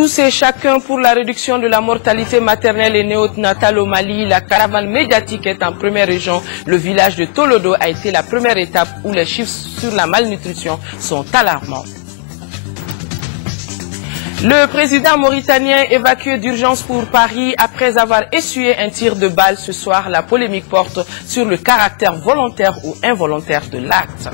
Tous et chacun pour la réduction de la mortalité maternelle et néonatale au Mali. La caravane médiatique est en première région. Le village de Tolodo a été la première étape où les chiffres sur la malnutrition sont alarmants. Le président mauritanien évacué d'urgence pour Paris après avoir essuyé un tir de balle ce soir. La polémique porte sur le caractère volontaire ou involontaire de l'acte.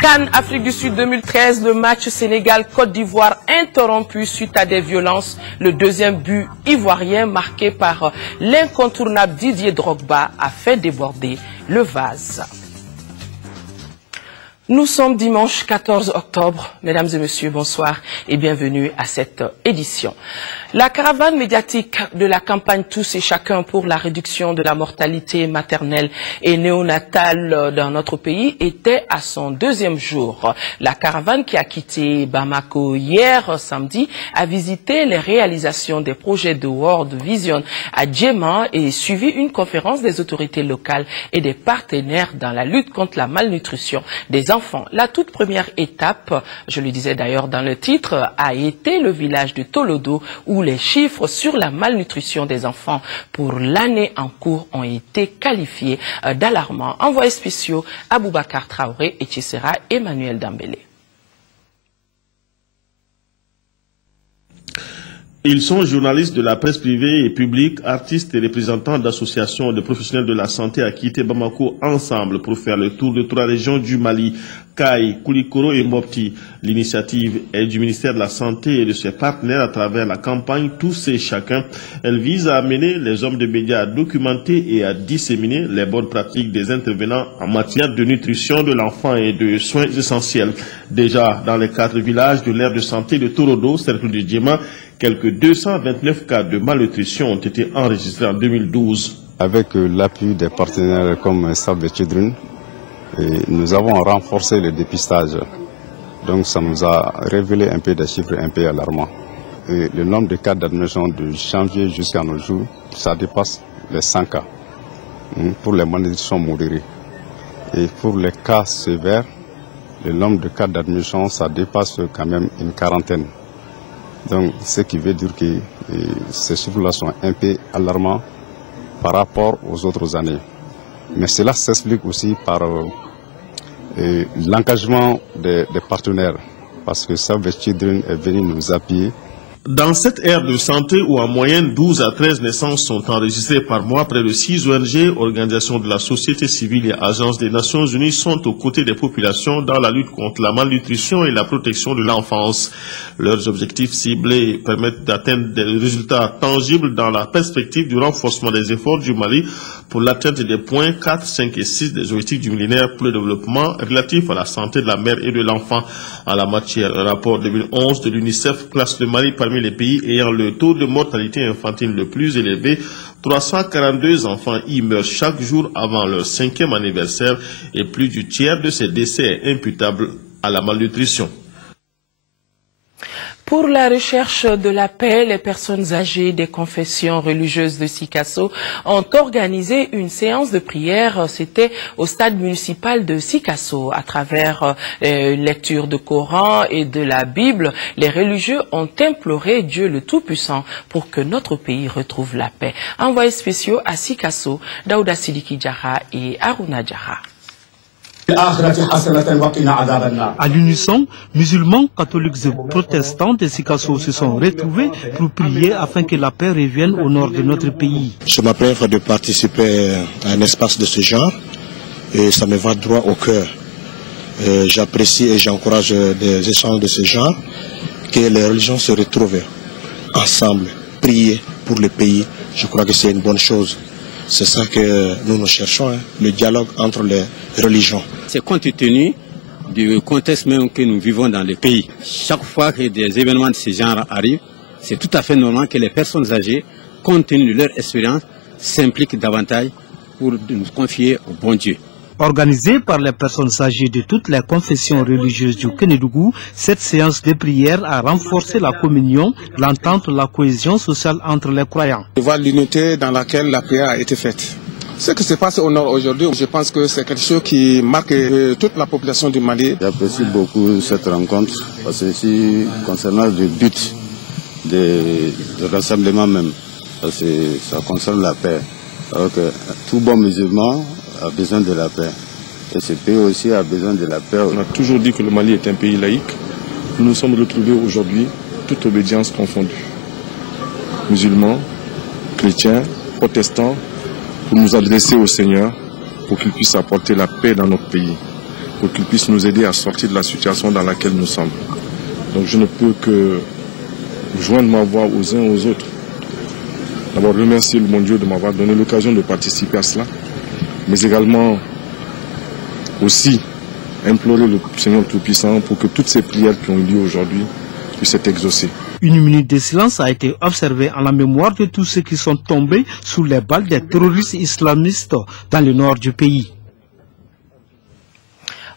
CAN Afrique du Sud 2013, le match Sénégal-Côte d'Ivoire interrompu suite à des violences. Le deuxième but ivoirien marqué par l'incontournable Didier Drogba a fait déborder le vase. Nous sommes dimanche 14 octobre. Mesdames et messieurs, bonsoir et bienvenue à cette édition. La caravane médiatique de la campagne Tous et chacun pour la réduction de la mortalité maternelle et néonatale dans notre pays était à son deuxième jour. La caravane qui a quitté Bamako hier samedi a visité les réalisations des projets de World Vision à Djema et suivi une conférence des autorités locales et des partenaires dans la lutte contre la malnutrition des enfants. La toute première étape, je le disais d'ailleurs dans le titre, a été le village de Tolodo où les chiffres sur la malnutrition des enfants pour l'année en cours ont été qualifiés d'alarmants. Envoyés spéciaux Aboubacar Traoré et Tchissera Emmanuel Dambélé. Ils sont journalistes de la presse privée et publique, artistes et représentants d'associations de professionnels de la santé à quitter Bamako ensemble pour faire le tour de 3 régions du Mali, Kaï, Koulikoro et Mopti. L'initiative est du ministère de la Santé et de ses partenaires à travers la campagne Tous et chacun. Elle vise à amener les hommes de médias à documenter et à disséminer les bonnes pratiques des intervenants en matière de nutrition de l'enfant et de soins essentiels. Déjà dans les 4 villages de l'aire de santé de Tolodo, cercle de Djema, quelques 229 cas de malnutrition ont été enregistrés en 2012. Avec l'appui des partenaires comme Save the Children, nous avons renforcé le dépistage. Donc ça nous a révélé un peu des chiffres un peu alarmants. Et le nombre de cas d'admission de janvier jusqu'à nos jours, ça dépasse les 100 cas pour les malnutritions modérées. Et pour les cas sévères, le nombre de cas d'admission, ça dépasse quand même une quarantaine. Donc, ce qui veut dire que ces chiffres-là sont un peu alarmants par rapport aux autres années. Mais cela s'explique aussi par l'engagement des partenaires, parce que Save the Children est venu nous appuyer. Dans cette ère de santé où en moyenne 12 à 13 naissances sont enregistrées par mois, près de 6 ONG, organisations de la société civile et agences des Nations Unies sont aux côtés des populations dans la lutte contre la malnutrition et la protection de l'enfance. Leurs objectifs ciblés permettent d'atteindre des résultats tangibles dans la perspective du renforcement des efforts du Mali pour l'atteinte des points 4, 5 et 6 des objectifs du millénaire pour le développement relatifs à la santé de la mère et de l'enfant. En la matière, un rapport 2011 de l'UNICEF classe le Mali parmi les pays ayant le taux de mortalité infantile le plus élevé. 342 enfants y meurent chaque jour avant leur 5e anniversaire et plus du tiers de ces décès est imputable à la malnutrition. Pour la recherche de la paix, les personnes âgées des confessions religieuses de Sikasso ont organisé une séance de prière. C'était au stade municipal de Sikasso. À travers lecture de Coran et de la Bible, les religieux ont imploré Dieu le Tout-Puissant pour que notre pays retrouve la paix. Envoyés spéciaux à Sikasso, Daouda Sidiki Diarra et Aruna Diarra. À l'unisson, musulmans, catholiques et protestants de Sikasso se sont retrouvés pour prier afin que la paix revienne au nord de notre pays. Je m'apprête de participer à un espace de ce genre et ça me va droit au cœur. J'apprécie et j'encourage des échanges de ce genre, que les religions se retrouvent ensemble, prier pour le pays. Je crois que c'est une bonne chose. C'est ça que nous cherchons, le dialogue entre les religions. C'est compte tenu du contexte même que nous vivons dans le pays. Chaque fois que des événements de ce genre arrivent, c'est tout à fait normal que les personnes âgées, compte tenu de leur expérience, s'impliquent davantage pour nous confier au bon Dieu. Organisée par les personnes âgées de toutes les confessions religieuses du Kénédougou, cette séance de prière a renforcé la communion, l'entente, la cohésion sociale entre les croyants. Je vois l'unité dans laquelle la prière a été faite. Ce qui se passe au nord aujourd'hui, je pense que c'est quelque chose qui marque toute la population du Mali. J'apprécie beaucoup cette rencontre parce que ici, concernant le but de rassemblement même, parce que ça concerne la paix. Alors que tout bon musulman a besoin de la paix. Et ce pays aussi a besoin de la paix. On a toujours dit que le Mali est un pays laïque. Nous nous sommes retrouvés aujourd'hui, toute obédience confondue. Musulmans, chrétiens, protestants, pour nous adresser au Seigneur, pour qu'il puisse apporter la paix dans notre pays, pour qu'il puisse nous aider à sortir de la situation dans laquelle nous sommes. Donc je ne peux que joindre ma voix aux uns aux autres. D'abord remercier le bon Dieu de m'avoir donné l'occasion de participer à cela, mais également aussi implorer le Seigneur Tout-Puissant pour que toutes ces prières qui ont eu lieu aujourd'hui puissent être exaucées. Une minute de silence a été observée en la mémoire de tous ceux qui sont tombés sous les balles des terroristes islamistes dans le nord du pays.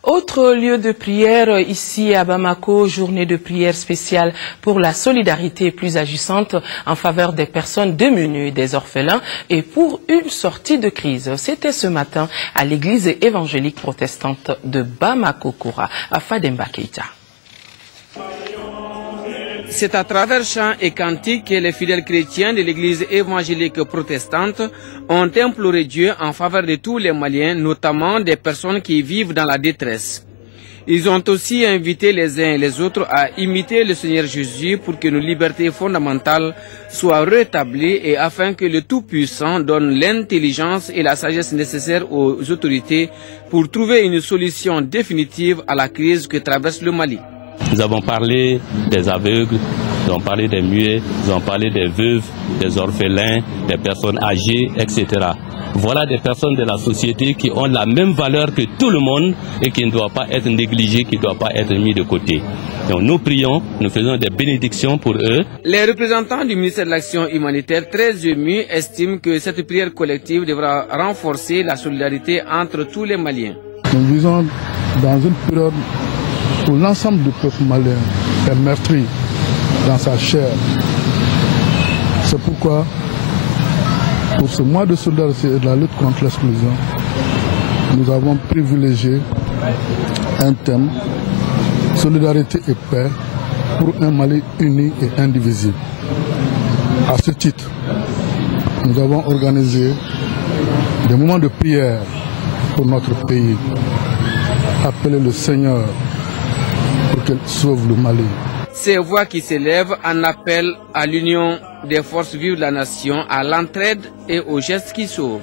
Autre lieu de prière ici à Bamako, journée de prière spéciale pour la solidarité plus agissante en faveur des personnes démunies, des orphelins et pour une sortie de crise. C'était ce matin à l'église évangélique protestante de Bamako-Koura, à Fademba Keita. C'est à travers chants et cantiques que les fidèles chrétiens de l'église évangélique protestante ont imploré Dieu en faveur de tous les Maliens, notamment des personnes qui vivent dans la détresse. Ils ont aussi invité les uns et les autres à imiter le Seigneur Jésus pour que nos libertés fondamentales soient rétablies et afin que le Tout-Puissant donne l'intelligence et la sagesse nécessaires aux autorités pour trouver une solution définitive à la crise que traverse le Mali. Nous avons parlé des aveugles, nous avons parlé des muets, nous avons parlé des veuves, des orphelins, des personnes âgées, etc. Voilà des personnes de la société qui ont la même valeur que tout le monde et qui ne doivent pas être négligées, qui ne doivent pas être mis de côté. Donc nous prions, nous faisons des bénédictions pour eux. Les représentants du ministère de l'Action humanitaire, très émus, estiment que cette prière collective devra renforcer la solidarité entre tous les Maliens. Nous vivons dans une période où l'ensemble du peuple malien est meurtri dans sa chair. C'est pourquoi, pour ce mois de solidarité et de la lutte contre l'exclusion, nous avons privilégié un thème, solidarité et paix, pour un Mali uni et indivisible. À ce titre, nous avons organisé des moments de prière pour notre pays, appeler le Seigneur pour qu'il sauve le Mali. Ces voix qui s'élèvent en appel à l'union des forces vives de la nation, à l'entraide et aux gestes qui sauvent.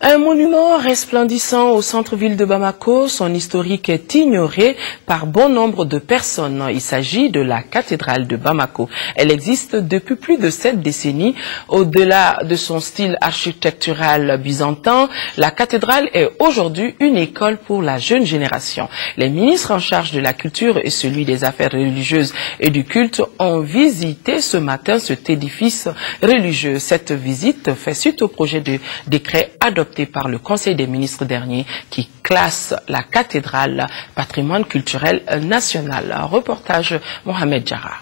Un monument resplendissant au centre-ville de Bamako, son historique est ignoré par bon nombre de personnes. Il s'agit de la cathédrale de Bamako. Elle existe depuis plus de 7 décennies. Au-delà de son style architectural byzantin, la cathédrale est aujourd'hui une école pour la jeune génération. Les ministres en charge de la culture et celui des affaires religieuses et du culte ont visité ce matin cet édifice religieux. Cette visite fait suite au projet de décret adopté par le Conseil des ministres dernier qui classe la cathédrale patrimoine culturel national. Un reportage Mohamed Jara.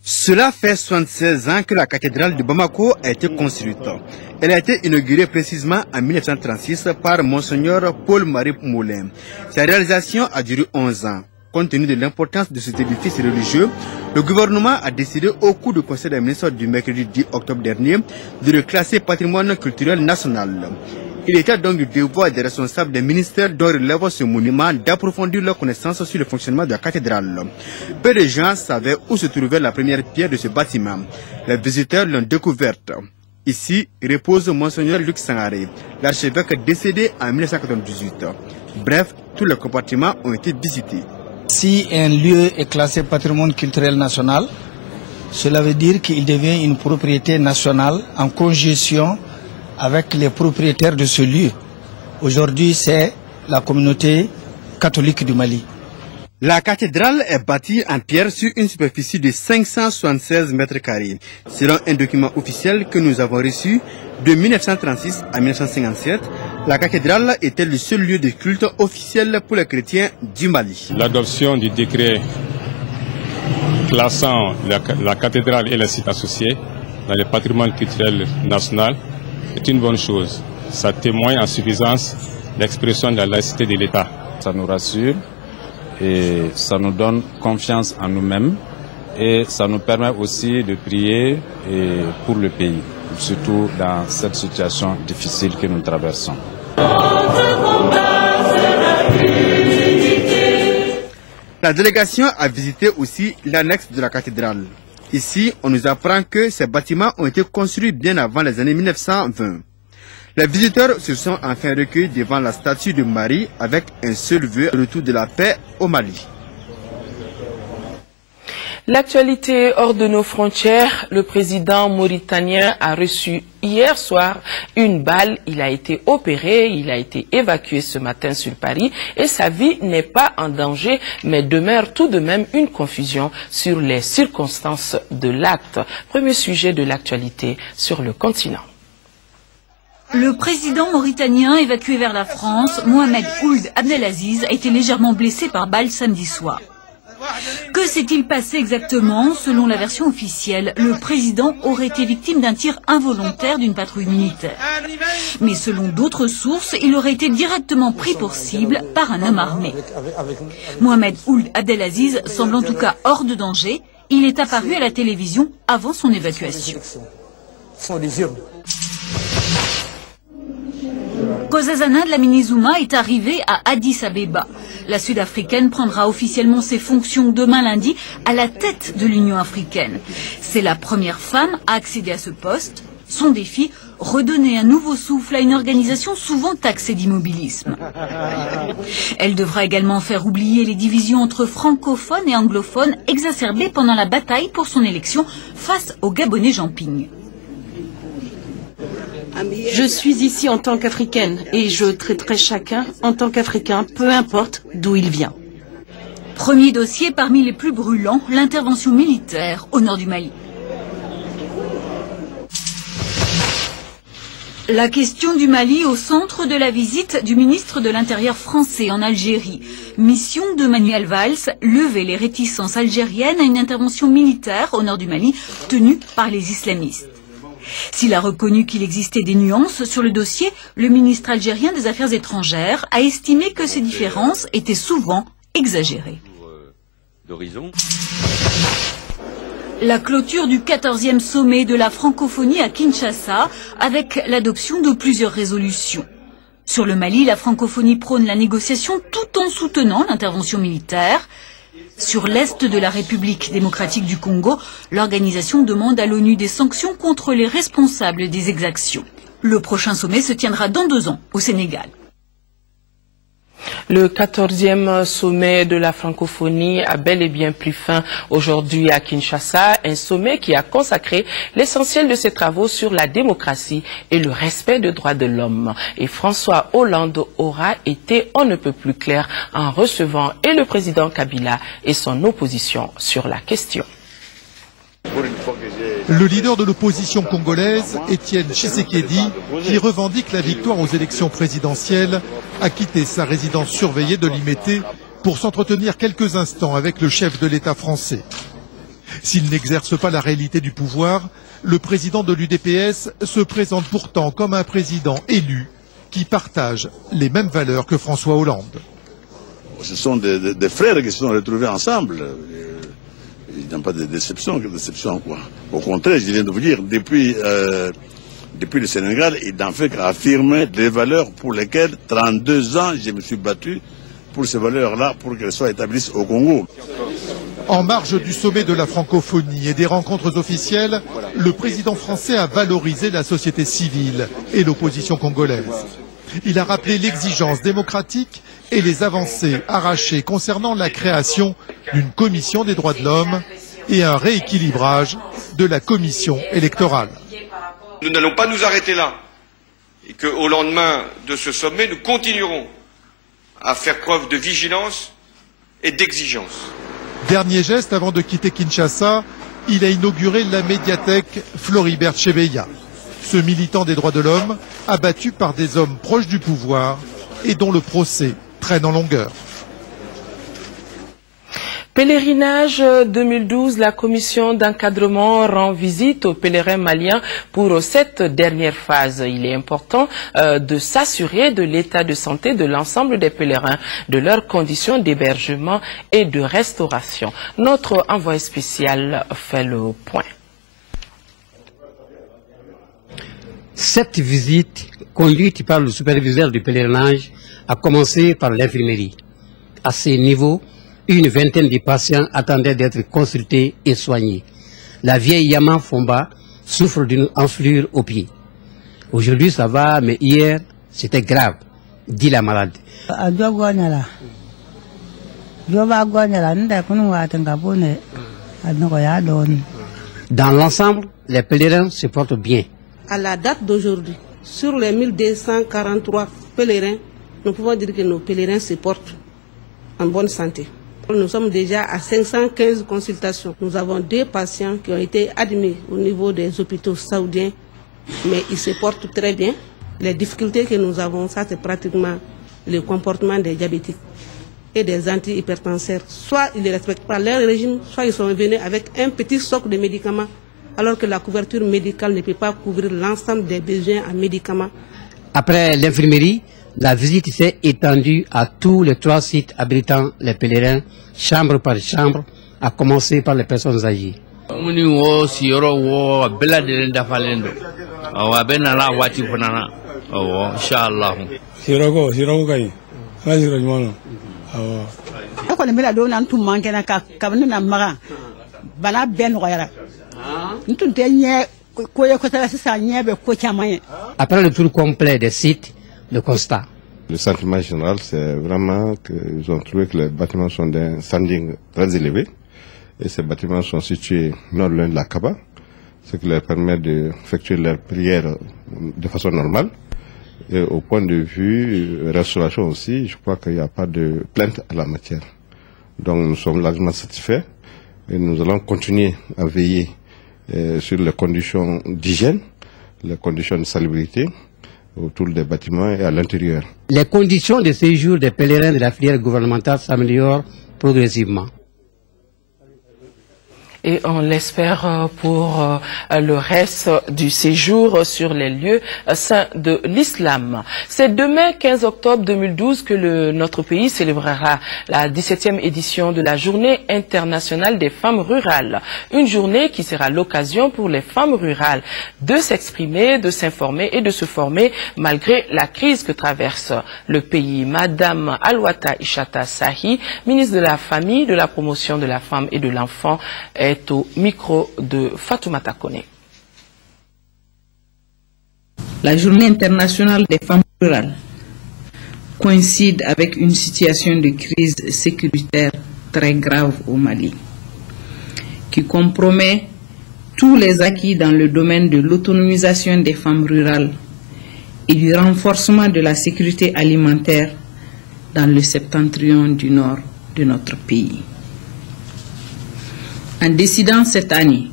Cela fait 76 ans que la cathédrale de Bamako a été construite. Elle a été inaugurée précisément en 1936 par Monseigneur Paul-Marie Moulin. Sa réalisation a duré 11 ans. Compte tenu de l'importance de cet édifice religieux, le gouvernement a décidé au cours du Conseil des ministres du mercredi 10 octobre dernier de le classer patrimoine culturel national. Il était donc du devoir des responsables des ministères dont relève ce monument d'approfondir leur connaissance sur le fonctionnement de la cathédrale. Peu de gens savaient où se trouvait la première pierre de ce bâtiment. Les visiteurs l'ont découverte. Ici repose Monseigneur Luc Sangaré, l'archevêque décédé en 1998. Bref, tous les compartiments ont été visités. Si un lieu est classé patrimoine culturel national, cela veut dire qu'il devient une propriété nationale en congestion avec les propriétaires de ce lieu. Aujourd'hui, c'est la communauté catholique du Mali. La cathédrale est bâtie en pierre sur une superficie de 576 mètres carrés. Selon un document officiel que nous avons reçu, de 1936 à 1957, la cathédrale était le seul lieu de culte officiel pour les chrétiens du Mali. L'adoption du décret classant la cathédrale et les sites associés dans le patrimoine culturel national est une bonne chose. Ça témoigne en suffisance l'expression de la laïcité de l'État. Ça nous rassure et ça nous donne confiance en nous-mêmes et ça nous permet aussi de prier pour le pays, surtout dans cette situation difficile que nous traversons. La délégation a visité aussi l'annexe de la cathédrale. Ici, on nous apprend que ces bâtiments ont été construits bien avant les années 1920. Les visiteurs se sont enfin recueillis devant la statue de Marie avec un seul vœu, le retour de la paix au Mali. L'actualité hors de nos frontières, le président mauritanien a reçu hier soir une balle. Il a été opéré, il a été évacué ce matin sur Paris et sa vie n'est pas en danger, mais demeure tout de même une confusion sur les circonstances de l'acte. Premier sujet de l'actualité sur le continent. Le président mauritanien évacué vers la France, Mohamed Ould Abdelaziz, a été légèrement blessé par balle samedi soir. Que s'est-il passé exactement? Selon la version officielle, le président aurait été victime d'un tir involontaire d'une patrouille militaire. Mais selon d'autres sources, il aurait été directement pris pour cible par un homme armé. Mohamed Ould Abdelaziz semble en tout cas hors de danger. Il est apparu à la télévision avant son évacuation. Nkosazana Dlamini Zuma est arrivée à Addis Abeba. La Sud-Africaine prendra officiellement ses fonctions demain lundi à la tête de l'Union africaine. C'est la première femme à accéder à ce poste. Son défi, redonner un nouveau souffle à une organisation souvent taxée d'immobilisme. Elle devra également faire oublier les divisions entre francophones et anglophones exacerbées pendant la bataille pour son élection face au Gabonais Jean Ping. Je suis ici en tant qu'Africaine et je traiterai chacun en tant qu'Africain, peu importe d'où il vient. Premier dossier parmi les plus brûlants, l'intervention militaire au nord du Mali. La question du Mali au centre de la visite du ministre de l'Intérieur français en Algérie. Mission de Manuel Valls, lever les réticences algériennes à une intervention militaire au nord du Mali tenue par les islamistes. S'il a reconnu qu'il existait des nuances sur le dossier, le ministre algérien des Affaires étrangères a estimé que ces différences étaient souvent exagérées. La clôture du 14e sommet de la francophonie à Kinshasa avec l'adoption de plusieurs résolutions. Sur le Mali, la francophonie prône la négociation tout en soutenant l'intervention militaire. Sur l'est de la République démocratique du Congo, l'organisation demande à l'ONU des sanctions contre les responsables des exactions. Le prochain sommet se tiendra dans 2 ans au Sénégal. Le 14e sommet de la francophonie a bel et bien pris fin aujourd'hui à Kinshasa, un sommet qui a consacré l'essentiel de ses travaux sur la démocratie et le respect des droits de l'homme. Et François Hollande aura été on ne peut plus clair en recevant et le président Kabila et son opposition sur la question. Le leader de l'opposition congolaise, Étienne Tshisekedi, qui revendique la victoire aux élections présidentielles, a quitté sa résidence surveillée de Limété pour s'entretenir quelques instants avec le chef de l'État français. S'il n'exerce pas la réalité du pouvoir, le président de l'UDPS se présente pourtant comme un président élu qui partage les mêmes valeurs que François Hollande. Ce sont des frères qui se sont retrouvés ensemble. Il n'y a pas de déception. Quoi. Au contraire, je viens de vous dire, depuis le Sénégal, il n'a fait qu'affirmer des valeurs pour lesquelles 32 ans, je me suis battu pour ces valeurs-là, pour qu'elles soient établies au Congo. En marge du sommet de la francophonie et des rencontres officielles, le président français a valorisé la société civile et l'opposition congolaise. Il a rappelé l'exigence démocratique et les avancées arrachées concernant la création d'une commission des droits de l'homme et un rééquilibrage de la commission électorale. Nous n'allons pas nous arrêter là et qu'au lendemain de ce sommet, nous continuerons à faire preuve de vigilance et d'exigence. Dernier geste avant de quitter Kinshasa, il a inauguré la médiathèque Floribert Chebeya. Ce militant des droits de l'homme, abattu par des hommes proches du pouvoir et dont le procès traîne en longueur. Pèlerinage 2012, la commission d'encadrement rend visite aux pèlerins maliens pour cette dernière phase. Il est important de s'assurer de l'état de santé de l'ensemble des pèlerins, de leurs conditions d'hébergement et de restauration. Notre envoyé spécial fait le point. Cette visite, conduite par le superviseur du pèlerinage, a commencé par l'infirmerie. À ce niveau, une vingtaine de patients attendaient d'être consultés et soignés. La vieille Yama Fomba souffre d'une enflure au pied. Aujourd'hui ça va, mais hier c'était grave, dit la malade. Dans l'ensemble, les pèlerins se portent bien. À la date d'aujourd'hui, sur les 1243 pèlerins, nous pouvons dire que nos pèlerins se portent en bonne santé. Nous sommes déjà à 515 consultations. Nous avons 2 patients qui ont été admis au niveau des hôpitaux saoudiens, mais ils se portent très bien. Les difficultés que nous avons, ça c'est pratiquement le comportement des diabétiques et des antihypertenseurs. Soit ils ne respectent pas leur régime, soit ils sont venus avec un petit stock de médicaments, alors que la couverture médicale ne peut pas couvrir l'ensemble des besoins en médicaments. Après l'infirmerie, la visite s'est étendue à tous les 3 sites abritant les pèlerins, chambre par chambre, à commencer par les personnes âgées. Après le tour complet des sites, le constat. Le sentiment général, c'est vraiment qu'ils ont trouvé que les bâtiments sont d'un standing très élevé. Et ces bâtiments sont situés non loin de la Kaaba, ce qui leur permet d'effectuer leurs prières de façon normale. Et au point de vue restauration aussi, je crois qu'il n'y a pas de plainte à la matière. Donc nous sommes largement satisfaits et nous allons continuer à veiller sur les conditions d'hygiène, les conditions de salubrité autour des bâtiments et à l'intérieur. Les conditions de séjour des pèlerins de la filière gouvernementale s'améliorent progressivement. Et on l'espère pour le reste du séjour sur les lieux saints de l'islam. C'est demain, 15 octobre 2012, que notre pays célébrera la 17e édition de la Journée internationale des femmes rurales. Une journée qui sera l'occasion pour les femmes rurales de s'exprimer, de s'informer et de se former malgré la crise que traverse le pays. Madame Alwata Ishata Sahi, ministre de la Famille, de la Promotion de la Femme et de l'Enfant, est au micro de Fatoumata Kone. La Journée internationale des femmes rurales coïncide avec une situation de crise sécuritaire très grave au Mali, qui compromet tous les acquis dans le domaine de l'autonomisation des femmes rurales et du renforcement de la sécurité alimentaire dans le septentrion du nord de notre pays. En décidant cette année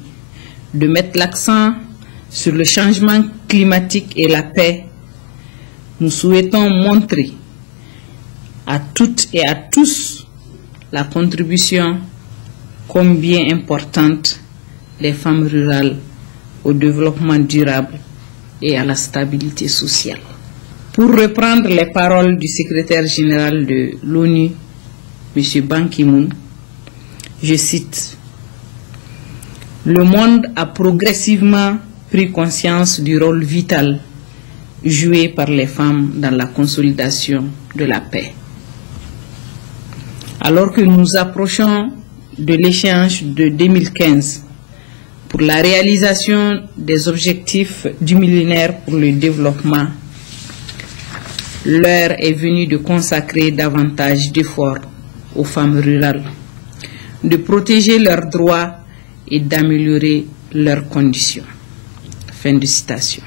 de mettre l'accent sur le changement climatique et la paix, nous souhaitons montrer à toutes et à tous la contribution combien importante des femmes rurales au développement durable et à la stabilité sociale. Pour reprendre les paroles du secrétaire général de l'ONU, M. Ban Ki-moon, je cite: le monde a progressivement pris conscience du rôle vital joué par les femmes dans la consolidation de la paix. Alors que nous approchons de l'échéance de 2015 pour la réalisation des objectifs du millénaire pour le développement, l'heure est venue de consacrer davantage d'efforts aux femmes rurales, de protéger leurs droits et d'améliorer leurs conditions. Fin de citation.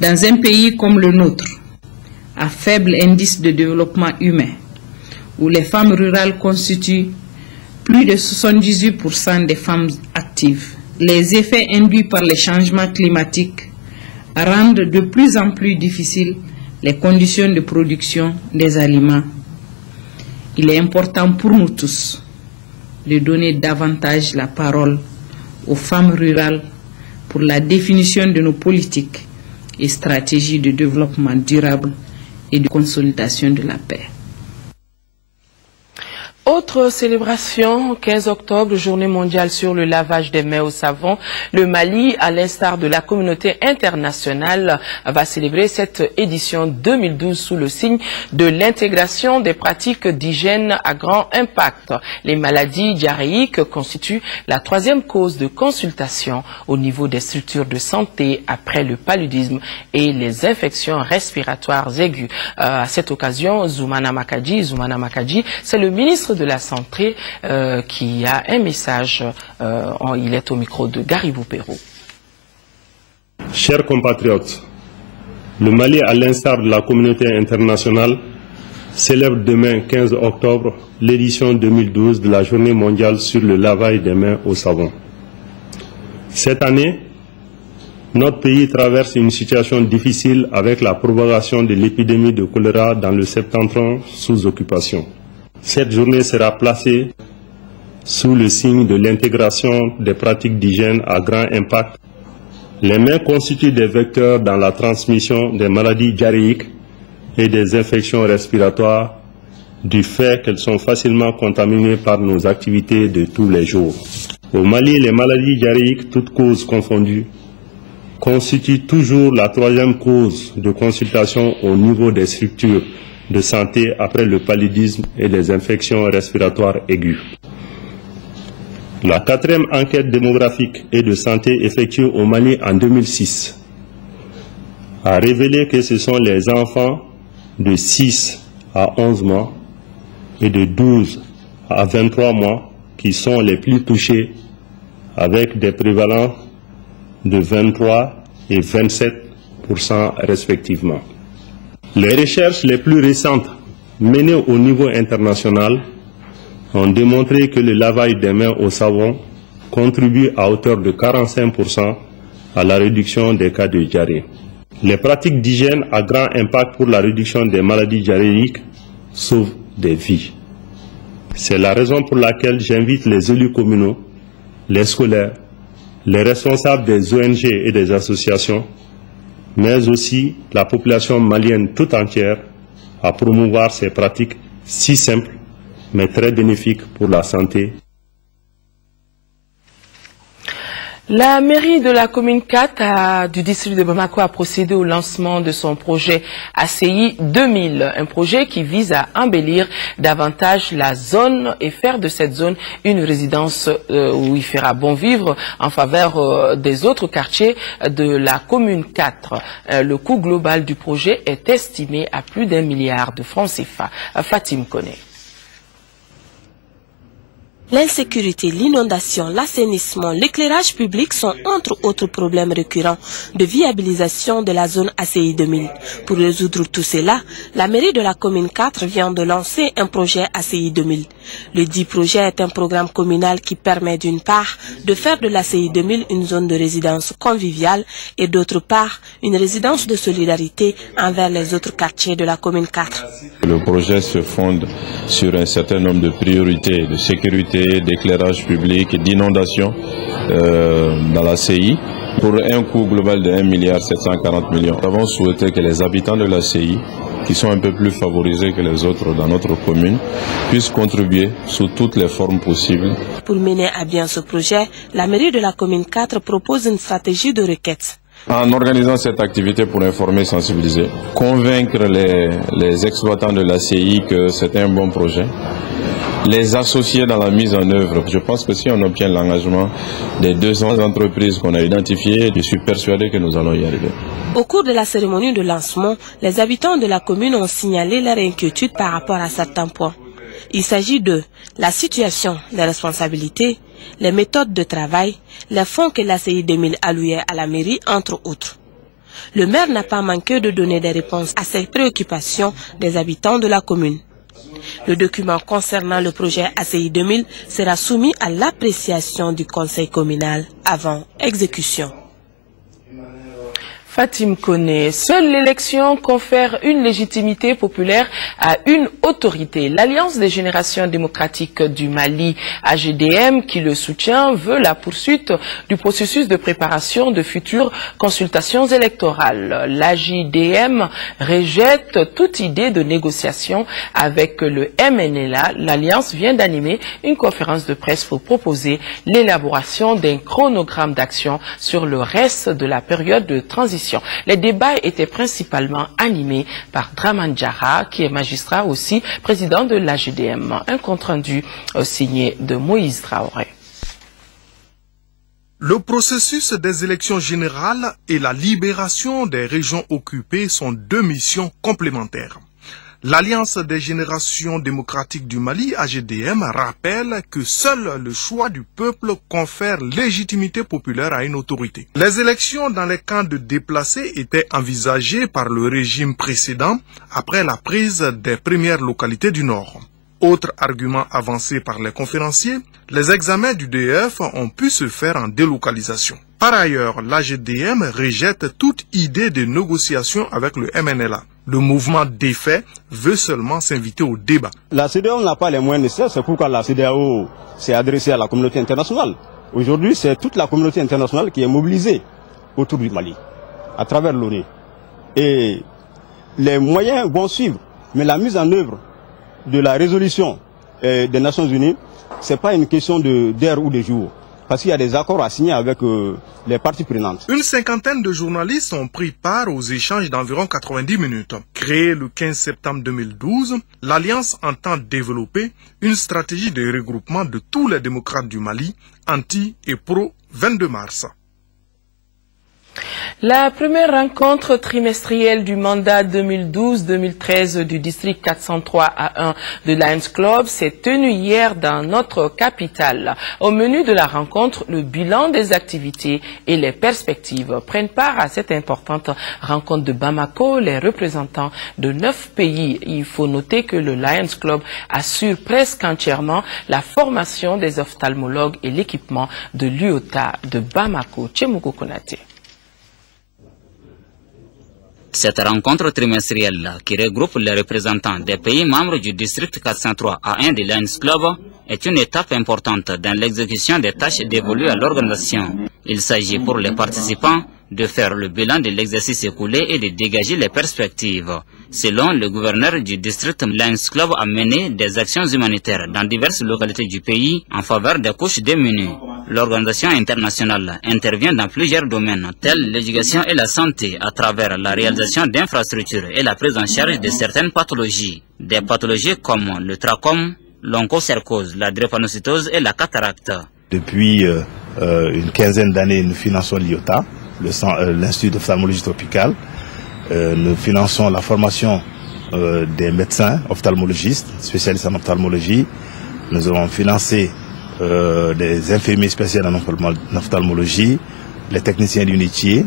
Dans un pays comme le nôtre, à faible indice de développement humain, où les femmes rurales constituent plus de 78% des femmes actives, les effets induits par les changements climatiques rendent de plus en plus difficiles les conditions de production des aliments. Il est important pour nous tous de donner davantage la parole aux femmes rurales pour la définition de nos politiques et stratégies de développement durable et de consolidation de la paix. Autre célébration, 15 octobre, journée mondiale sur le lavage des mains au savon. Le Mali, à l'instar de la communauté internationale, va célébrer cette édition 2012 sous le signe de l'intégration des pratiques d'hygiène à grand impact. Les maladies diarrhéiques constituent la 3e cause de consultation au niveau des structures de santé après le paludisme et les infections respiratoires aiguës. À cette occasion, Zoumana Makadji, c'est le ministre de la Santé qui a un message. Il est au micro de Garibou Perrault. Chers compatriotes, le Mali, à l'instar de la communauté internationale, célèbre demain 15 octobre l'édition 2012 de la Journée mondiale sur le lavage des mains au savon. Cette année, notre pays traverse une situation difficile avec la propagation de l'épidémie de choléra dans le septentrion sous occupation. Cette journée sera placée sous le signe de l'intégration des pratiques d'hygiène à grand impact. Les mains constituent des vecteurs dans la transmission des maladies diarrhéiques et des infections respiratoires du fait qu'elles sont facilement contaminées par nos activités de tous les jours. Au Mali, les maladies diarrhéiques, toutes causes confondues, constituent toujours la 3e cause de consultation au niveau des structures de santé après le paludisme et les infections respiratoires aiguës. La 4e enquête démographique et de santé effectuée au Mali en 2006 a révélé que ce sont les enfants de 6 à 11 mois et de 12 à 23 mois qui sont les plus touchés, avec des prévalences de 23 et 27% respectivement. Les recherches les plus récentes menées au niveau international ont démontré que le lavage des mains au savon contribue à hauteur de 45% à la réduction des cas de diarrhée. Les pratiques d'hygiène à grand impact pour la réduction des maladies diarrhéiques sauvent des vies. C'est la raison pour laquelle j'invite les élus communaux, les scolaires, les responsables des ONG et des associations, mais aussi la population malienne tout entière à promouvoir ces pratiques si simples mais très bénéfiques pour la santé. La mairie de la commune 4 du district de Bamako a procédé au lancement de son projet ACI 2000, un projet qui vise à embellir davantage la zone et faire de cette zone une résidence où il fera bon vivre en faveur des autres quartiers de la commune 4. Le coût global du projet est estimé à plus d'1 milliard de francs CFA. Fatim Kone. L'insécurité, l'inondation, l'assainissement, l'éclairage public sont entre autres problèmes récurrents de viabilisation de la zone ACI 2000. Pour résoudre tout cela, la mairie de la commune 4 vient de lancer un projet ACI 2000. Le dit projet est un programme communal qui permet d'une part de faire de l'ACI 2000 une zone de résidence conviviale et d'autre part une résidence de solidarité envers les autres quartiers de la commune 4. Le projet se fonde sur un certain nombre de priorités de sécurité, d'éclairage public et d'inondation dans la CI pour un coût global de 1,740 milliard. Nous avons souhaité que les habitants de la CI, qui sont un peu plus favorisés que les autres dans notre commune, puissent contribuer sous toutes les formes possibles. Pour mener à bien ce projet, la mairie de la commune 4 propose une stratégie de requête. En organisant cette activité pour informer et sensibiliser, convaincre les exploitants de la CI que c'est un bon projet, les associer dans la mise en œuvre. Je pense que si on obtient l'engagement des 200 entreprises qu'on a identifiées, je suis persuadé que nous allons y arriver. Au cours de la cérémonie de lancement, les habitants de la commune ont signalé leur inquiétude par rapport à certains points. Il s'agit de la situation, les responsabilités, les méthodes de travail, les fonds que l'ACI 2000 allouait à la mairie, entre autres. Le maire n'a pas manqué de donner des réponses à ces préoccupations des habitants de la commune. Le document concernant le projet ACI 2000 sera soumis à l'appréciation du conseil communal avant exécution. Fatim Koné, seule l'élection confère une légitimité populaire à une autorité. L'Alliance des générations démocratiques du Mali, AGDM, qui le soutient, veut la poursuite du processus de préparation de futures consultations électorales. L'AGDM rejette toute idée de négociation avec le MNLA. L'Alliance vient d'animer une conférence de presse pour proposer l'élaboration d'un chronogramme d'action sur le reste de la période de transition. Les débats étaient principalement animés par Draman Diarra, qui est magistrat aussi, président de l'AGDM. Un compte-rendu signé de Moïse Traoré. Le processus des élections générales et la libération des régions occupées sont deux missions complémentaires. L'Alliance des générations démocratiques du Mali, AGDM, rappelle que seul le choix du peuple confère légitimité populaire à une autorité. Les élections dans les camps de déplacés étaient envisagées par le régime précédent après la prise des premières localités du Nord. Autre argument avancé par les conférenciers, les examens du DF ont pu se faire en délocalisation. Par ailleurs, l'AGDM rejette toute idée de négociation avec le MNLA. Le mouvement défait veut seulement s'inviter au débat. La CEDEAO n'a pas les moyens nécessaires, c'est pourquoi la CEDEAO s'est adressée à la communauté internationale. Aujourd'hui, c'est toute la communauté internationale qui est mobilisée autour du Mali, à travers l'ONU. Et les moyens vont suivre, mais la mise en œuvre de la résolution des Nations Unies, ce n'est pas une question d'heure ou de jour. Parce qu'il y a des accords à signer avec les parties prenantes. Une cinquantaine de journalistes ont pris part aux échanges d'environ 90 minutes. Créée le 15 septembre 2012, l'Alliance entend développer une stratégie de regroupement de tous les démocrates du Mali, anti et pro 22 mars. La première rencontre trimestrielle du mandat 2012-2013 du district 403A1 de Lions Club s'est tenue hier dans notre capitale. Au menu de la rencontre, le bilan des activités et les perspectives. Prennent part à cette importante rencontre de Bamako les représentants de 9 pays. Il faut noter que le Lions Club assure presque entièrement la formation des ophtalmologues et l'équipement de l'UOTA de Bamako. Tchemouko Konate. Cette rencontre trimestrielle qui regroupe les représentants des pays membres du district 403A1 de Lions Club est une étape importante dans l'exécution des tâches dévolues à l'organisation. Il s'agit pour les participants de faire le bilan de l'exercice écoulé et de dégager les perspectives. Selon le gouverneur du district, Lions Club a mené des actions humanitaires dans diverses localités du pays en faveur des couches démunies. L'organisation internationale intervient dans plusieurs domaines tels l'éducation et la santé à travers la réalisation d'infrastructures et la prise en charge de certaines pathologies. Des pathologies comme le trachome, l'onchocercose, la drépanocytose et la cataracte. Depuis une quinzaine d'années, nous finançons l'IOTA, l'Institut d'ophtalmologie tropicale. Nous finançons la formation des médecins ophtalmologistes, spécialistes en ophtalmologie. Nous avons financé des infirmiers spécialisés en ophtalmologie, les techniciens d'unité,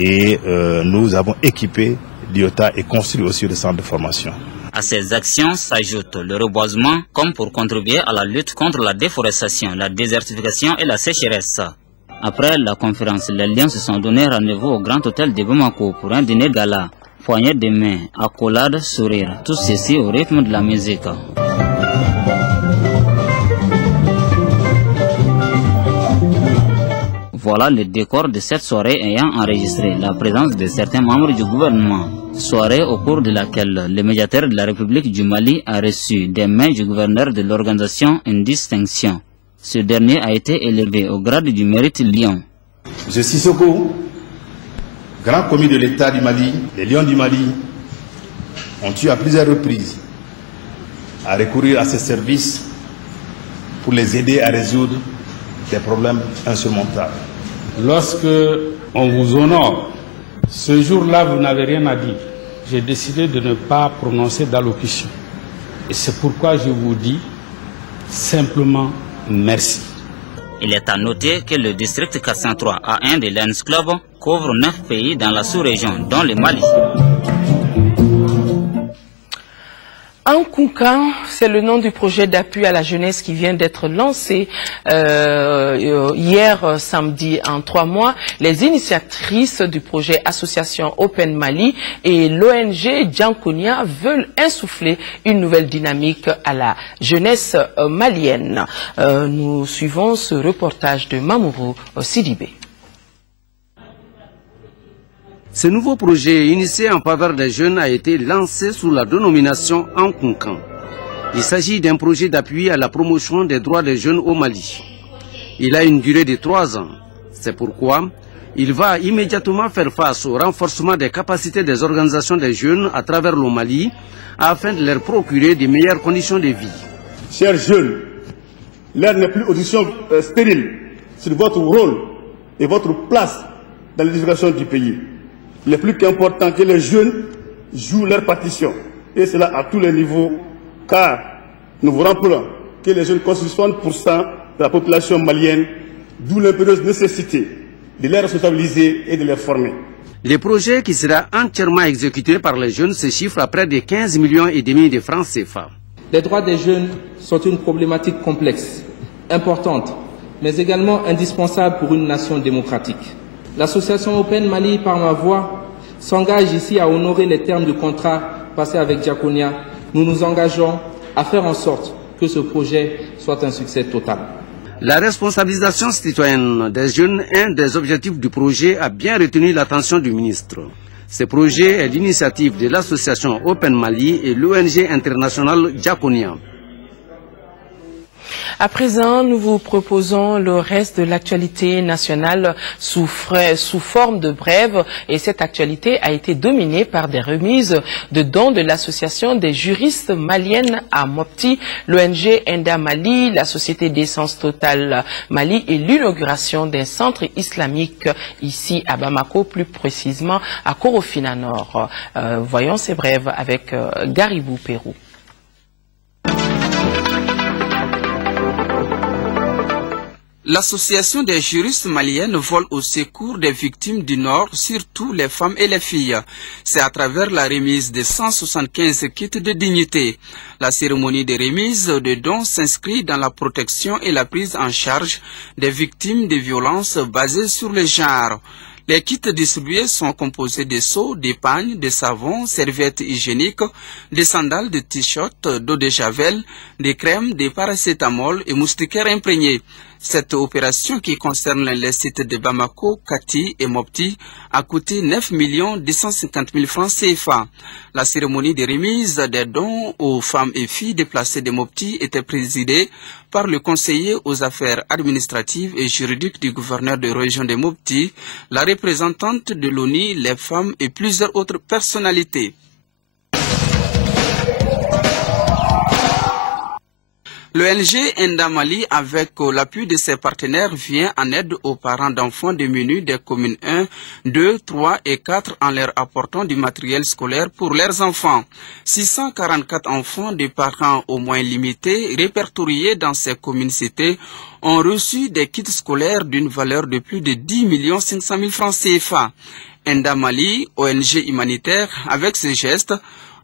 et nous avons équipé l'IOTA et construit aussi le centre de formation. À ces actions s'ajoute le reboisement comme pour contribuer à la lutte contre la déforestation, la désertification et la sécheresse. Après la conférence, les Lions se sont donné rendez-vous au Grand Hôtel de Bamako pour un dîner gala. Poignée de main, accolade, sourire, tout ceci au rythme de la musique. Voilà le décor de cette soirée ayant enregistré la présence de certains membres du gouvernement. Soirée au cours de laquelle le médiateur de la République du Mali a reçu des mains du gouverneur de l'organisation une distinction. Ce dernier a été élevé au grade du mérite Lion. M. Sissoko, grand commis de l'État du Mali, les Lions du Mali, ont eu à plusieurs reprises à recourir à ces services pour les aider à résoudre des problèmes insurmontables. Lorsque on vous honore, ce jour-là, vous n'avez rien à dire. J'ai décidé de ne pas prononcer d'allocution. Et c'est pourquoi je vous dis simplement merci. Il est à noter que le district 403A1 de Lions Club couvre 9 pays dans la sous-région, dont le Mali. Nkunkan, c'est le nom du projet d'appui à la jeunesse qui vient d'être lancé hier samedi en 3 mois. Les initiatrices du projet Association Open Mali et l'ONG Diakonia veulent insuffler une nouvelle dynamique à la jeunesse malienne. Nous suivons ce reportage de Mamourou Sidibé. Ce nouveau projet initié en faveur des jeunes a été lancé sous la dénomination Nkunkan. Il s'agit d'un projet d'appui à la promotion des droits des jeunes au Mali. Il a une durée de 3 ans. C'est pourquoi il va immédiatement faire face au renforcement des capacités des organisations des jeunes à travers le Mali afin de leur procurer de meilleures conditions de vie. Chers jeunes, l'heure n'est plus aux discussions stériles sur votre rôle et votre place dans l'éducation du pays. Il est plus qu'important que les jeunes jouent leur partition, et cela à tous les niveaux, car nous vous rappelons que les jeunes constituent 60% de la population malienne, d'où l'impérieuse nécessité de les responsabiliser et de les former. Le projet qui sera entièrement exécuté par les jeunes se chiffre à près de 15,5 millions de francs CFA. Les droits des jeunes sont une problématique complexe, importante, mais également indispensable pour une nation démocratique. L'association Open Mali, par ma voix, s'engage ici à honorer les termes du contrat passé avec Diakonia. Nous nous engageons à faire en sorte que ce projet soit un succès total. La responsabilisation citoyenne des jeunes, un des objectifs du projet, a bien retenu l'attention du ministre. Ce projet est l'initiative de l'association Open Mali et l'ONG internationale Diakonia. À présent, nous vous proposons le reste de l'actualité nationale sous forme de brève, et cette actualité a été dominée par des remises de dons de l'association des juristes maliennes à Mopti, l'ONG Enda Mali, la société d'essence Total Mali et l'inauguration d'un centre islamique ici à Bamako, plus précisément à Korofina Nord. Voyons ces brèves avec Garibou Pérou. L'association des juristes maliennes vole au secours des victimes du Nord, surtout les femmes et les filles. C'est à travers la remise de 175 kits de dignité. La cérémonie de remise de dons s'inscrit dans la protection et la prise en charge des victimes de violences basées sur le genre. Les kits distribués sont composés de seaux, de pagnes, de savons, serviettes hygiéniques, de sandales, de t-shirts, d'eau de javel, de crèmes, de paracétamol et moustiquaires imprégnés. Cette opération qui concerne les sites de Bamako, Kati et Mopti a coûté 9 250 000 francs CFA. La cérémonie de remise des dons aux femmes et filles déplacées de Mopti était présidée par le conseiller aux affaires administratives et juridiques du gouverneur de région de Mopti, la représentante de l'ONU, les femmes et plusieurs autres personnalités. L'ONG Enda Mali, avec l'appui de ses partenaires, vient en aide aux parents d'enfants démunis des communes 1, 2, 3 et 4 en leur apportant du matériel scolaire pour leurs enfants. 644 enfants de parents au moins limités, répertoriés dans ces communes-cités, ont reçu des kits scolaires d'une valeur de plus de 10 500 000 francs CFA. Enda Mali, ONG humanitaire, avec ce geste,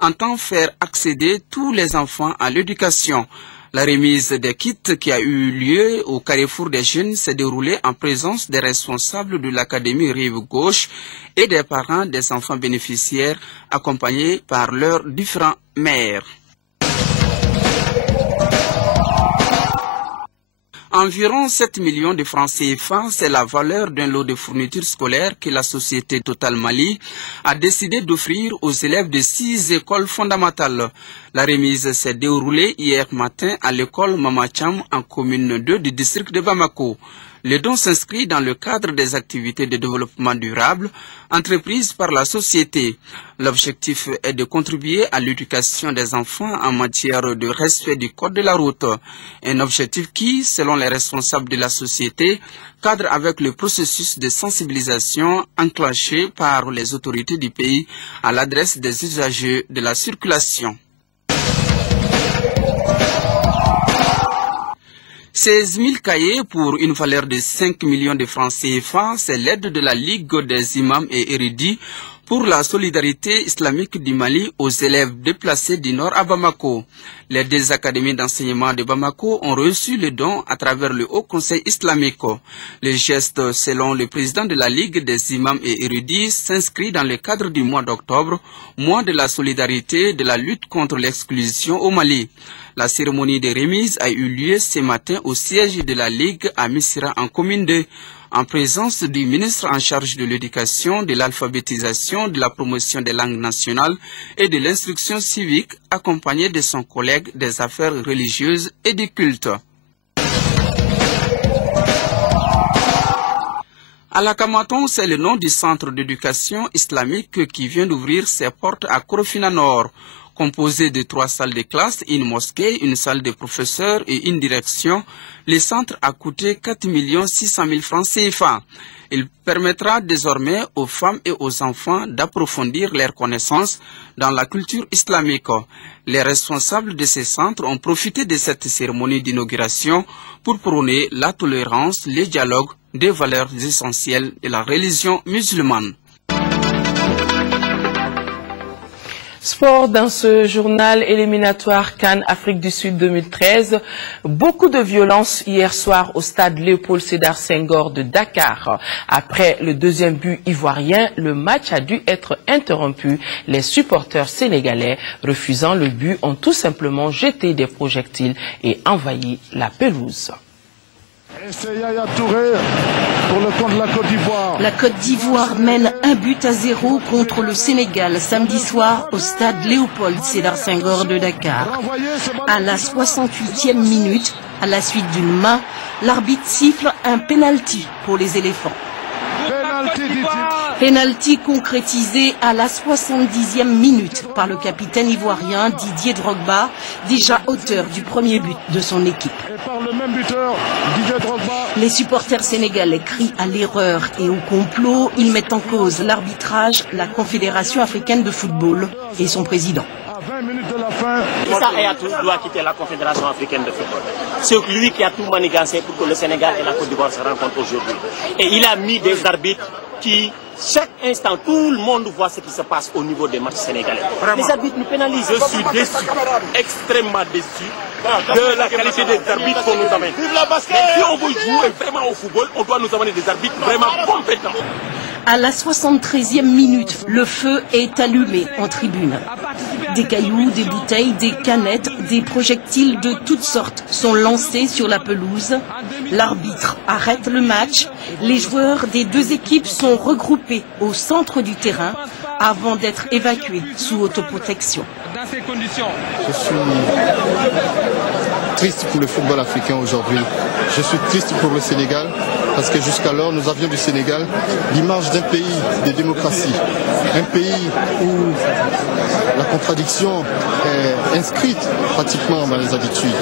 entend faire accéder tous les enfants à l'éducation. La remise des kits qui a eu lieu au Carrefour des Jeunes s'est déroulée en présence des responsables de l'Académie Rive Gauche et des parents des enfants bénéficiaires accompagnés par leurs différents maires. Environ 7 millions de francs CFA, c'est la valeur d'un lot de fournitures scolaires que la société Total Mali a décidé d'offrir aux élèves de 6 écoles fondamentales. La remise s'est déroulée hier matin à l'école Mamacham en commune 2 du district de Bamako. Le don s'inscrit dans le cadre des activités de développement durable entreprises par la société. L'objectif est de contribuer à l'éducation des enfants en matière de respect du code de la route. Un objectif qui, selon les responsables de la société, cadre avec le processus de sensibilisation enclenché par les autorités du pays à l'adresse des usagers de la circulation. 16 000 cahiers pour une valeur de 5 millions de francs CFA, c'est l'aide de la Ligue des imams et érudits pour la solidarité islamique du Mali aux élèves déplacés du Nord à Bamako. Les deux académies d'enseignement de Bamako ont reçu le don à travers le Haut Conseil islamique. Le geste, selon le président de la Ligue des imams et érudits, s'inscrit dans le cadre du mois d'octobre, mois de la solidarité de la lutte contre l'exclusion au Mali. La cérémonie de remise a eu lieu ce matin au siège de la Ligue à Missira en commune 2. En présence du ministre en charge de l'éducation, de l'alphabétisation, de la promotion des langues nationales et de l'instruction civique, accompagné de son collègue des affaires religieuses et du culte. Alakamaton, c'est le nom du centre d'éducation islamique qui vient d'ouvrir ses portes à Korofina Nord. Composé de 3 salles de classe, une mosquée, une salle de professeurs et une direction, le centre a coûté 4 600 000 francs CFA. Il permettra désormais aux femmes et aux enfants d'approfondir leurs connaissances dans la culture islamique. Les responsables de ces centres ont profité de cette cérémonie d'inauguration pour prôner la tolérance, le dialogue, des valeurs essentielles de la religion musulmane. Sport dans ce journal éliminatoire CAN Afrique du Sud 2013. Beaucoup de violence hier soir au stade Léopold Sédar Senghor de Dakar. Après le deuxième but ivoirien, le match a dû être interrompu. Les supporters sénégalais, refusant le but, ont tout simplement jeté des projectiles et envahi la pelouse. Et c'est Yaya Touré pour le compte de la Côte d'Ivoire. La Côte d'Ivoire mène 1-0 contre le Sénégal samedi soir au stade Léopold Sédar Senghor de Dakar. À la 68e minute, à la suite d'une main, l'arbitre siffle un penalty pour les éléphants. Penalty concrétisé à la 70e minute par le capitaine ivoirien Didier Drogba, déjà auteur du premier but de son équipe. Et par le même buteur, Didier Drogba. Les supporters sénégalais crient à l'erreur et au complot. Ils mettent en cause l'arbitrage, la Confédération africaine de football et son président. 20 minutes de la fin. Issa Hayatou doit quitter la Confédération africaine de football. C'est lui qui a tout manigancé pour que le Sénégal et la Côte d'Ivoire se rencontrent aujourd'hui. Et il a mis des arbitres qui, chaque instant, tout le monde voit ce qui se passe au niveau des matchs sénégalais. Vraiment. Les arbitres nous pénalisent. Je suis déçu, extrêmement déçu de la qualité des arbitres qu'on nous amène. Mais si on veut jouer vraiment au football, on doit nous amener des arbitres vraiment compétents. À la 73e minute, le feu est allumé en tribune. Des cailloux, des bouteilles, des canettes, des projectiles de toutes sortes sont lancés sur la pelouse. L'arbitre arrête le match. Les joueurs des deux équipes sont regroupés au centre du terrain avant d'être évacués sous autoprotection. Dans ces conditions, je suis triste pour le football africain aujourd'hui. Je suis triste pour le Sénégal parce que jusqu'alors nous avions du Sénégal l'image d'un pays de démocratie, un pays où la contradiction est inscrite pratiquement dans les habitudes,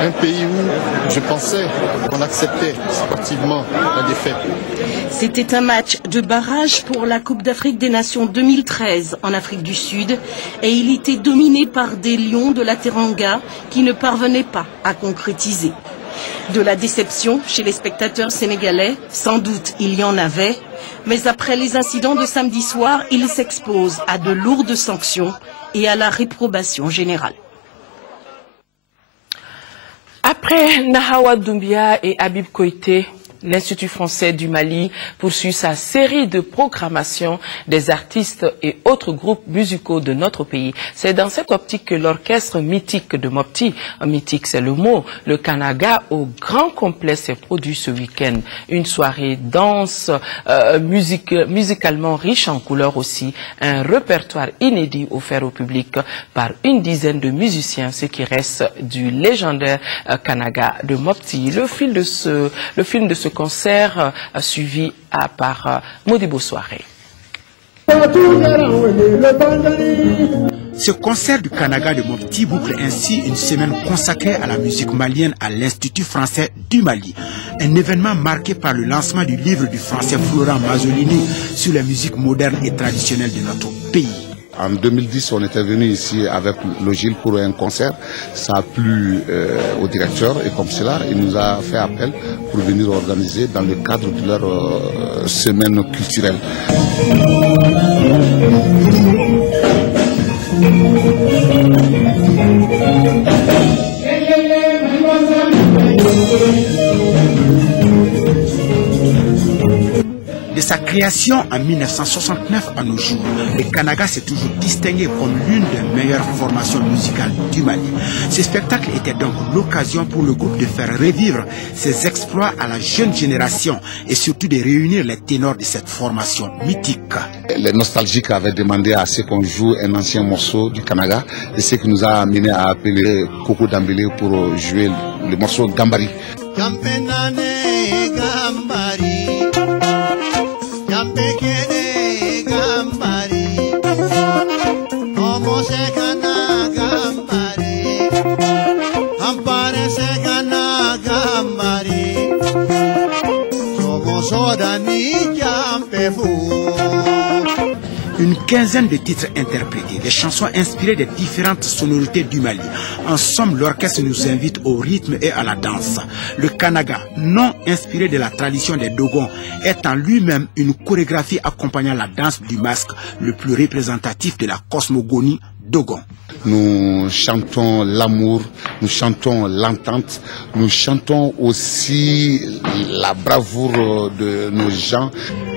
un pays où je pensais qu'on acceptait sportivement la défaite. C'était un match de barrage pour la Coupe d'Afrique des Nations 2013 en Afrique du Sud et il était dominé par des lions de la Teranga qui ne parvenaient pas à concrétiser. De la déception chez les spectateurs sénégalais, sans doute il y en avait, mais après les incidents de samedi soir, ils s'exposent à de lourdes sanctions et à la réprobation générale. Après Nahawa Doumbia et Habib Koïté, l'Institut français du Mali poursuit sa série de programmation des artistes et autres groupes musicaux de notre pays. C'est dans cette optique que l'orchestre mythique de Mopti, mythique c'est le mot, le Kanaga au grand complet s'est produit ce week-end. Une soirée dense, musicalement riche en couleurs aussi, un répertoire inédit offert au public par une dizaine de musiciens, ce qui reste du légendaire Kanaga de Mopti. Le film de ce concert suivi par Modibo Soirée. Ce concert du Kanaga de Mopti boucle ainsi une semaine consacrée à la musique malienne à l'Institut français du Mali. Un événement marqué par le lancement du livre du français Florent Mazzolini sur la musique moderne et traditionnelle de notre pays. En 2010, on était venu ici avec Logil pour un concert. Ça a plu au directeur et comme cela, il nous a fait appel pour venir organiser dans le cadre de leur semaine culturelle. De sa création en 1969 à nos jours, le Kanaga s'est toujours distingué comme l'une des meilleures formations musicales du Mali. Ce spectacle était donc l'occasion pour le groupe de faire revivre ses exploits à la jeune génération et surtout de réunir les ténors de cette formation mythique. Les nostalgiques avaient demandé à ce qu'on joue un ancien morceau du Kanaga et ce qui nous a amené à appeler Coco Dambélé pour jouer le morceau Gambari. Une quinzaine de titres interprétés, des chansons inspirées des différentes sonorités du Mali. En somme, l'orchestre nous invite au rythme et à la danse. Le Kanaga, non inspiré de la tradition des Dogons, est en lui-même une chorégraphie accompagnant la danse du masque, le plus représentatif de la cosmogonie Dogon. Nous chantons l'amour, nous chantons l'entente, nous chantons aussi la bravoure de nos gens.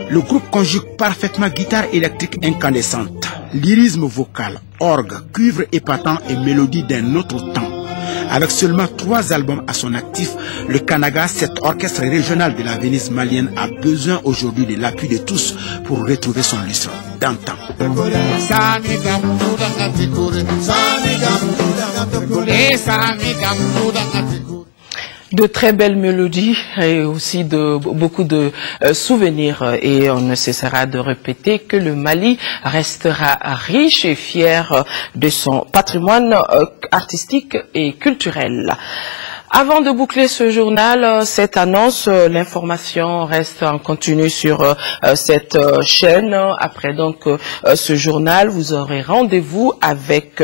Le groupe conjugue parfaitement guitare électrique incandescente, lyrisme vocal, orgue, cuivre épatant et mélodie d'un autre temps. Avec seulement 3 albums à son actif, le Kanaga, cet orchestre régional de la Venise malienne, a besoin aujourd'hui de l'appui de tous pour retrouver son lustre d'antan. De très belles mélodies et aussi de beaucoup de souvenirs, et on ne cessera de répéter que le Mali restera riche et fier de son patrimoine artistique et culturel. Avant de boucler ce journal, cette annonce, l'information reste en continu sur cette chaîne. Après donc ce journal, vous aurez rendez-vous avec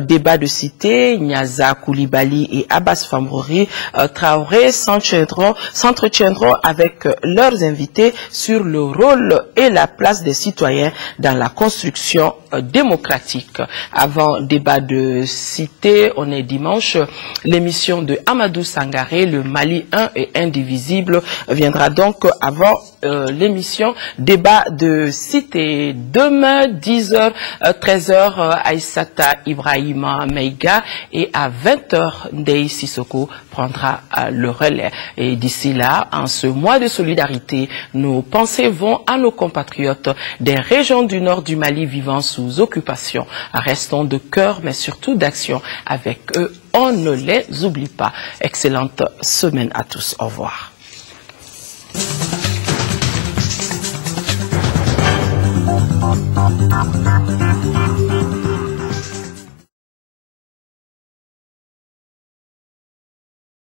Débat de Cité. Niaza Koulibaly et Abbas Famrouri Traoré s'entretiendront avec leurs invités sur le rôle et la place des citoyens dans la construction démocratique. Avant Débat de Cité, on est dimanche, l'émission de Amadou Sangaré, le Mali 1 et indivisible, viendra donc avant l'émission Débat de Cité. Demain, 10h, 13h, Aïssata Ibrahima Meiga, et à 20h, Ndei Sissoko prendra le relais. Et d'ici là, en ce mois de solidarité, nos pensées vont à nos compatriotes des régions du nord du Mali vivant sous occupation. Restons de cœur, mais surtout d'action avec eux. On ne les oublie pas. Excellente semaine à tous. Au revoir.